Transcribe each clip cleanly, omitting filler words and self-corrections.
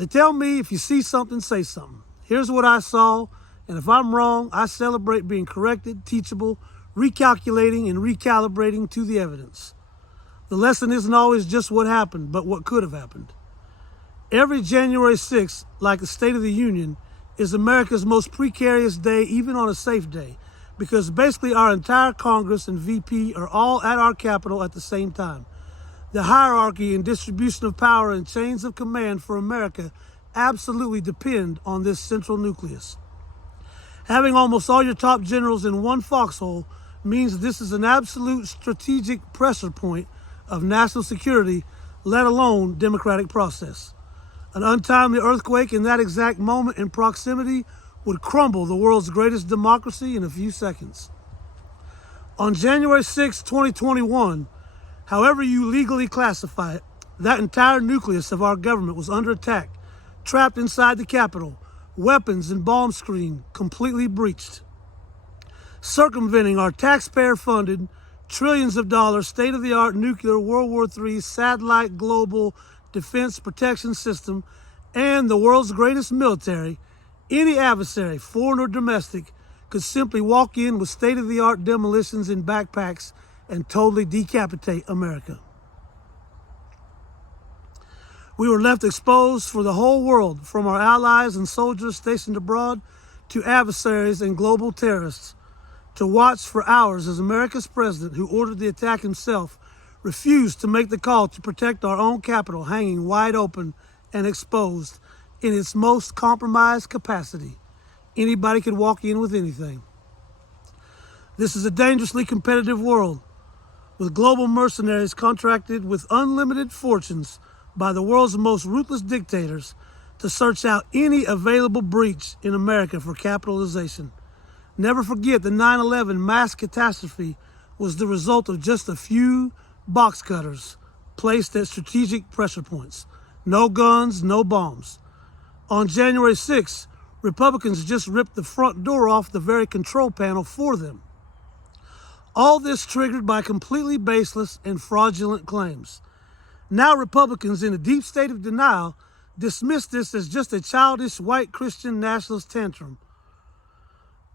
They tell me if you see something, say something. Here's what I saw, and if I'm wrong, I celebrate being corrected, teachable, recalculating, and recalibrating to the evidence. The lesson isn't always just what happened, but what could have happened. Every January 6th, like the State of the Union, is America's most precarious day, even on a safe day, because basically our entire Congress and VP are all at our Capitol at the same time. The hierarchy and distribution of power and chains of command for America absolutely depend on this central nucleus. Having almost all your top generals in one foxhole means this is an absolute strategic pressure point of national security, let alone democratic process. An untimely earthquake in that exact moment and proximity would crumble the world's greatest democracy in a few seconds. On January 6, 2021, however you legally classify it, that entire nucleus of our government was under attack, trapped inside the Capitol, weapons and bomb screen completely breached. Circumventing our taxpayer-funded, trillions of dollars, state-of-the-art nuclear World War III satellite global defense protection system, and the world's greatest military, any adversary, foreign or domestic, could simply walk in with state-of-the-art demolitions in backpacks and totally decapitate America. We were left exposed for the whole world, from our allies and soldiers stationed abroad to adversaries and global terrorists, to watch for hours as America's president, who ordered the attack himself, refused to make the call to protect our own Capitol, hanging wide open and exposed in its most compromised capacity. Anybody could walk in with anything. This is a dangerously competitive world, with global mercenaries contracted with unlimited fortunes by the world's most ruthless dictators to search out any available breach in America for capitalization. Never forget the 9/11 mass catastrophe was the result of just a few box cutters placed at strategic pressure points. No guns, no bombs. On January 6th, Republicans just ripped the front door off the very control panel for them. All this triggered by completely baseless and fraudulent claims. Now Republicans, in a deep state of denial, dismiss this as just a childish white Christian nationalist tantrum.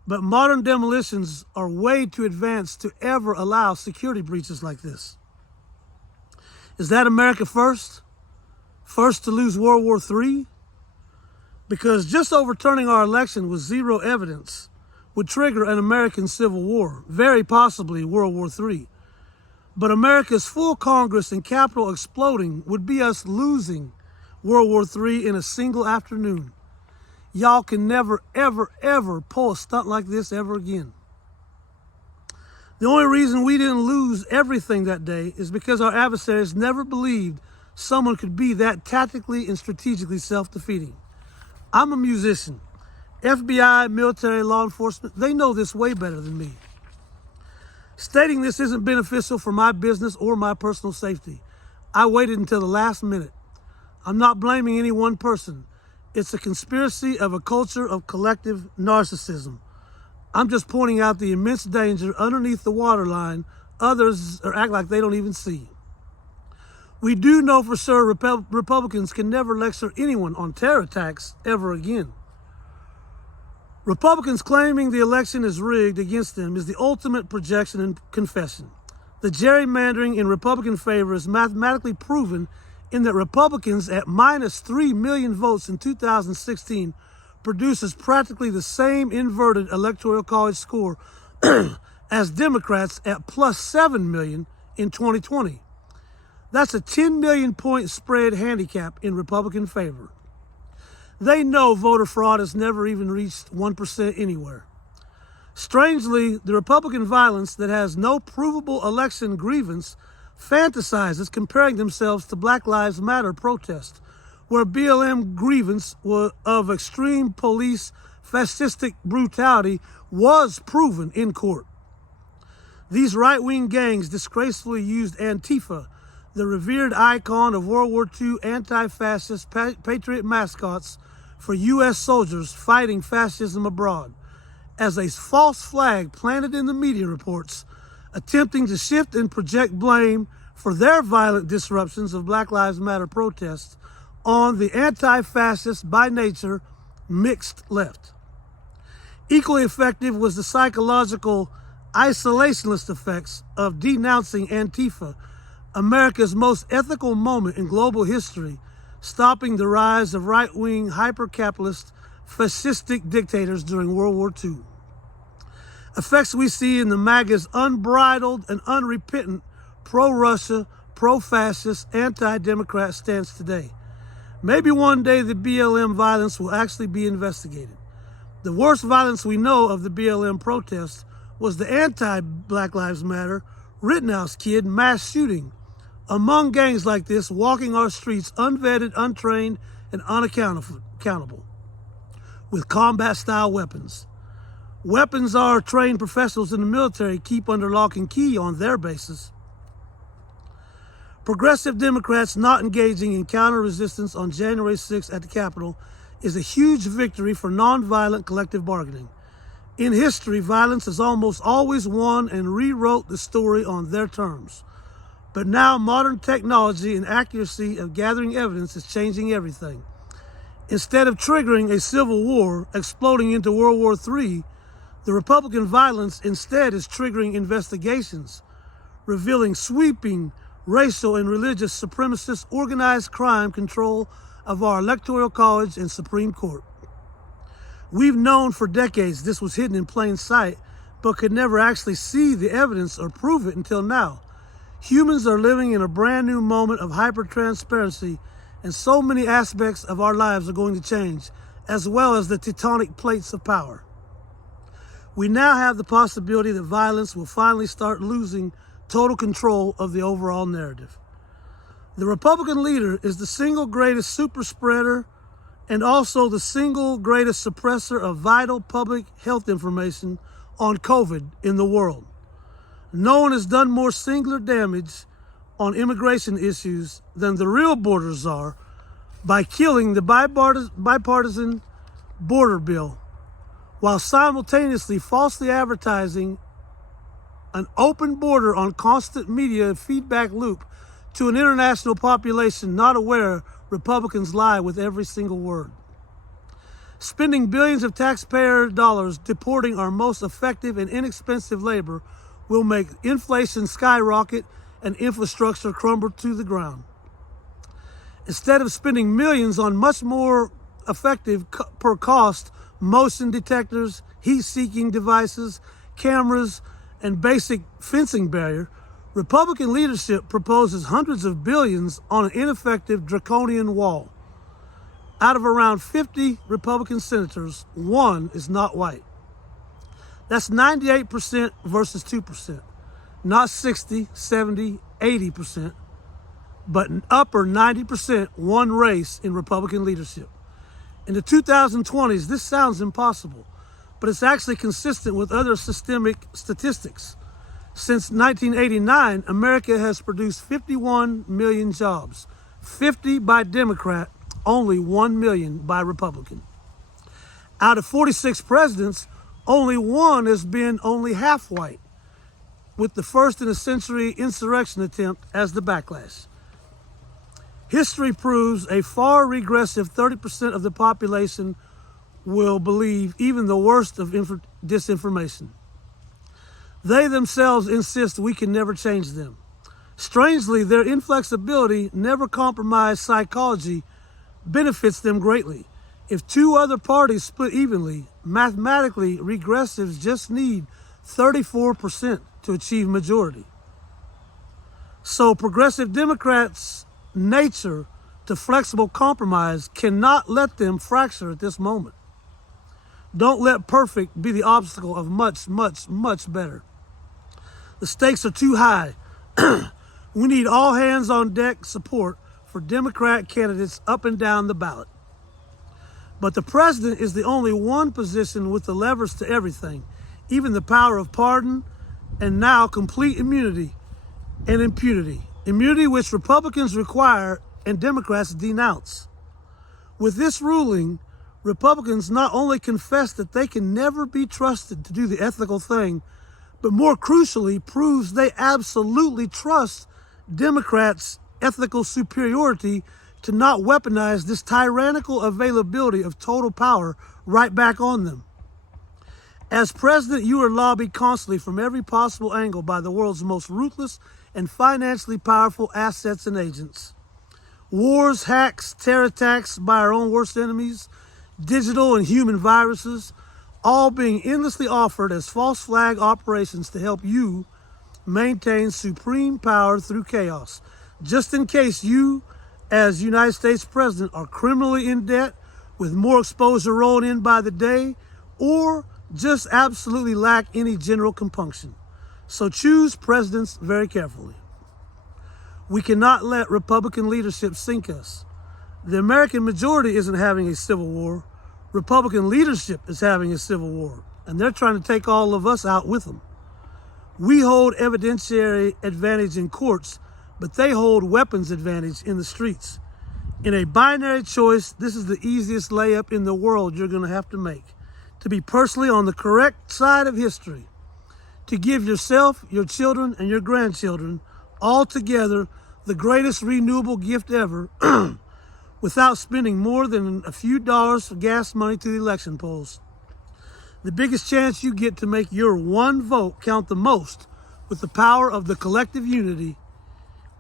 But modern demolitions are way too advanced to ever allow security breaches like this. Is that America first? First to lose World War III? Because just overturning our election with zero evidence would trigger an American Civil War, very possibly World War III. But America's full Congress and Capitol exploding would be us losing World War III in a single afternoon. Y'all can never, ever, ever pull a stunt like this ever again. The only reason we didn't lose everything that day is because our adversaries never believed someone could be that tactically and strategically self-defeating. I'm a musician. FBI, military, law enforcement, they know this way better than me. Stating this isn't beneficial for my business or my personal safety. I waited until the last minute. I'm not blaming any one person. It's a conspiracy of a culture of collective narcissism. I'm just pointing out the immense danger underneath the waterline others act like they don't even see. We do know for sure Republicans can never lecture anyone on terror attacks ever again. Republicans claiming the election is rigged against them is the ultimate projection and confession. The gerrymandering in Republican favor is mathematically proven in that Republicans at minus 3 million votes in 2016 produces practically the same inverted electoral college score as Democrats at plus 7 million in 2020. That's a 10 million point spread handicap in Republican favor. They know voter fraud has never even reached 1% anywhere. Strangely, the Republican violence that has no provable election grievance fantasizes comparing themselves to Black Lives Matter protests, where BLM grievance of extreme police fascistic brutality was proven in court. These right-wing gangs disgracefully used Antifa, the revered icon of World War II anti-fascist patriot mascots for U.S. soldiers fighting fascism abroad, as a false flag planted in the media reports, attempting to shift and project blame for their violent disruptions of Black Lives Matter protests on the anti-fascist, by nature, mixed left. Equally effective was the psychological isolationist effects of denouncing Antifa, America's most ethical moment in global history, stopping the rise of right-wing, hyper-capitalist, fascistic dictators during World War II. Effects we see in the MAGA's unbridled and unrepentant pro-Russia, pro-fascist, anti-democrat stance today. Maybe one day the BLM violence will actually be investigated. The worst violence we know of the BLM protests was the anti-Black Lives Matter Rittenhouse kid mass shooting. Among gangs like this, walking our streets unvetted, untrained, and unaccountable, with combat-style weapons. Weapons our trained professionals in the military keep under lock and key on their bases. Progressive Democrats not engaging in counter-resistance on January 6th at the Capitol is a huge victory for nonviolent collective bargaining. In history, violence has almost always won and rewrote the story on their terms. But now modern technology and accuracy of gathering evidence is changing everything. Instead of triggering a civil war, exploding into World War III, the Republican violence instead is triggering investigations, revealing sweeping racial and religious supremacist organized crime control of our Electoral College and Supreme Court. We've known for decades this was hidden in plain sight, but could never actually see the evidence or prove it until now. Humans are living in a brand new moment of hyper-transparency, and so many aspects of our lives are going to change, as well as the tectonic plates of power. We now have the possibility that violence will finally start losing total control of the overall narrative. The Republican leader is the single greatest super spreader and also the single greatest suppressor of vital public health information on COVID in the world. No one has done more singular damage on immigration issues than the real border czar by killing the bipartisan border bill, while simultaneously falsely advertising an open border on constant media feedback loop to an international population not aware Republicans lie with every single word. Spending billions of taxpayer dollars deporting our most effective and inexpensive labor will make inflation skyrocket and infrastructure crumble to the ground. Instead of spending millions on much more effective per cost motion detectors, heat-seeking devices, cameras, and basic fencing barrier, Republican leadership proposes hundreds of billions on an ineffective draconian wall. Out of around 50 Republican senators, one is not white. That's 98% versus 2%, not 60, 70, 80%, but an upper 90% one race in Republican leadership. In the 2020s, this sounds impossible, but it's actually consistent with other systemic statistics. Since 1989, America has produced 51 million jobs, 50 by Democrat, only 1 million by Republican. Out of 46 presidents, only one has been only half white, with the first in a century insurrection attempt as the backlash. History proves a far regressive 30% of the population will believe even the worst of disinformation. They themselves insist we can never change them. Strangely, their inflexibility, never compromised psychology benefits them greatly. If two other parties split evenly, mathematically, regressives just need 34% to achieve majority. So progressive Democrats' nature to flexible compromise cannot let them fracture at this moment. Don't let perfect be the obstacle of much, much, much better. The stakes are too high. We need all hands on deck support for Democrat candidates up and down the ballot. But the president is the only one position with the levers to everything, even the power of pardon and now complete immunity and impunity. Immunity which Republicans require and Democrats denounce. With this ruling, Republicans not only confess that they can never be trusted to do the ethical thing, but more crucially proves they absolutely trust Democrats' ethical superiority to not weaponize this tyrannical availability of total power right back on them. As president, you are lobbied constantly from every possible angle by the world's most ruthless and financially powerful assets and agents. Wars, hacks, terror attacks by our own worst enemies, digital and human viruses, all being endlessly offered as false flag operations to help you maintain supreme power through chaos, just in case you, as United States President, are criminally in debt with more exposure rolling in by the day, or just absolutely lack any general compunction. So choose presidents very carefully. We cannot let Republican leadership sink us. The American majority isn't having a civil war. Republican leadership is having a civil war, and they're trying to take all of us out with them. We hold evidentiary advantage in courts, but they hold weapons advantage in the streets. In a binary choice, this is the easiest layup in the world you're going to have to make. To be personally on the correct side of history. To give yourself, your children, and your grandchildren all together the greatest renewable gift ever without spending more than a few dollars of gas money to the election polls. The biggest chance you get to make your one vote count the most with the power of the collective unity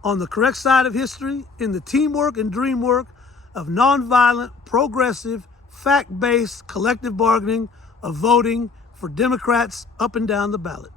on the correct side of history in the teamwork and dreamwork of nonviolent, progressive, fact-based collective bargaining of voting for Democrats up and down the ballot.